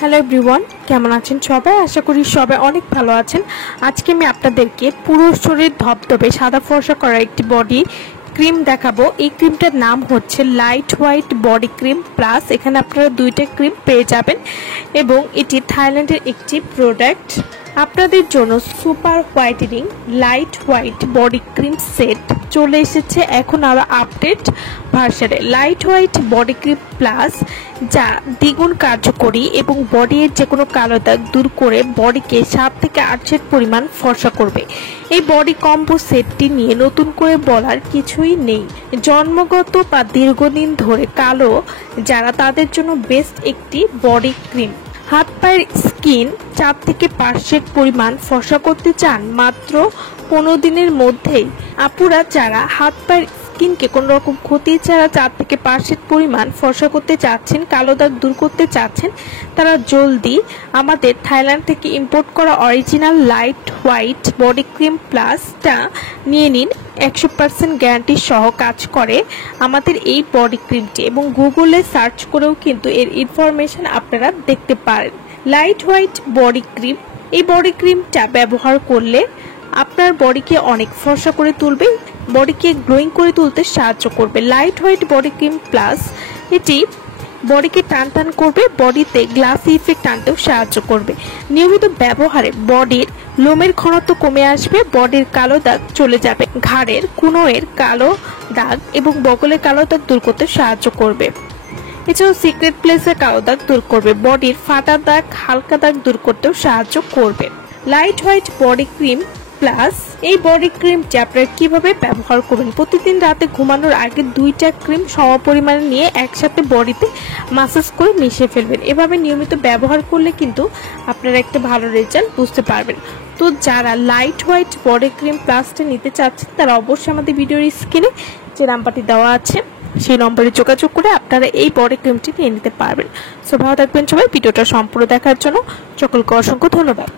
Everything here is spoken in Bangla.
হ্যালো এভরিওয়ান, কেমন আছেন সবাই? আশা করি সবাই অনেক ভালো আছেন। আজকে আমি আপনাদেরকে পুরো শরীর ধবধবে সাদা ফর্সা করা একটি বডি ক্রিম দেখাবো। এই ক্রিমটার নাম হচ্ছে light white body cream plus. এখানে আপনারা দুইটা ক্রিম পেয়ে যাবেন এবং এটি থাইল্যান্ডের একটি প্রোডাক্ট। আপনাদের জন্য super whitening light white body cream set চলে এসেছে এখন আরও আপডেট ভার্সনে। Light white body cream plus, যা দ্বিগুণ কার্যকরী এবং বডির যে কোনো কালো দাগ দূর করে বডিকে 7 থেকে 8 পরিমাণ ফর্সা করবে। এই বডি কম্বো সেটটি নিয়ে নতুন করে বলার কিছুই নেই। জন্মগত বা দীর্ঘদিন ধরে কালো যারা, তাদের জন্য বেস্ট একটি বডি ক্রিম। হাত পায়ের স্কিন 4 থেকে 5 পরিমাণ ফর্সা করতে চান মাত্র 15 দিনের মধ্যেই। আপুরা যারা হাত পায়ের স্কিনকে কোনো রকম ক্ষতি ছাড়া 4 থেকে 5 পরিমাণ ফর্সা করতে চাচ্ছেন, কালো দাগ দূর করতে চাচ্ছেন, তারা জলদি আমাদের থাইল্যান্ড থেকে ইম্পোর্ট করা original light white body cream প্লাসটা নিয়ে নিন। 100% গ্যারান্টি সহ কাজ করে আমাদের এই বডি ক্রিমটি এবং গুগলে সার্চ করেও কিন্তু এর ইনফরমেশন আপনারা দেখতে পারেন। লাইট হোয়াইট বডি ক্রিম, এই বডি ক্রিমটা ব্যবহার করলে আপনার বডিকে অনেক ফর্সা করে তুলবে, বডিকে গ্লোয়িং করে তুলতে সাহায্য করবে। Light white body cream plus এটি বডিকে টান টান করবে, বডিতে গ্লাসি ইফেক্ট আনতেও সাহায্য করবে। নিয়মিত ব্যবহারে বডির লোমের ঘনত্ব কমে আসবে, বডির কালো দাগ চলে যাবে, ঘাড়ের কোণের কালো দাগ এবং বগলের কালো দাগ দূর করতে সাহায্য করবে। এছাড়াও সিক্রেট প্লেসের কালো দাগ দূর করবে, বডির ফাটা দাগ হালকা দাগ দূর করতেও সাহায্য করবে। Light white body cream plus, এই বডি ক্রিমটি আপনারা কিভাবে ব্যবহার করবেন? প্রতিদিন রাতে ঘুমানোর আগে 2টা ক্রিম সমপরিমাণে নিয়ে একসাথে বডিতে মাসাজ করে মিশিয়ে ফেলবেন। এভাবে নিয়মিত ব্যবহার করলে কিন্তু আপনারা একটা ভালো রেজাল্ট বুঝতে পারবেন। তো যারা লাইট হোয়াইট বডি ক্রিম প্লাসটা নিতে চাচ্ছেন, তারা অবশ্যই আমাদের ভিডিওর স্ক্রিনে যে নাম্বারটি দেওয়া আছে সেই নম্বরে যোগাযোগ করে আপনারা এই বডি ক্রিমটি নিয়ে নিতে পারবেন। সো ভালো থাকবেন সবাই। ভিডিওটা সম্পূর্ণ দেখার জন্য সকলকে অসংখ্য ধন্যবাদ।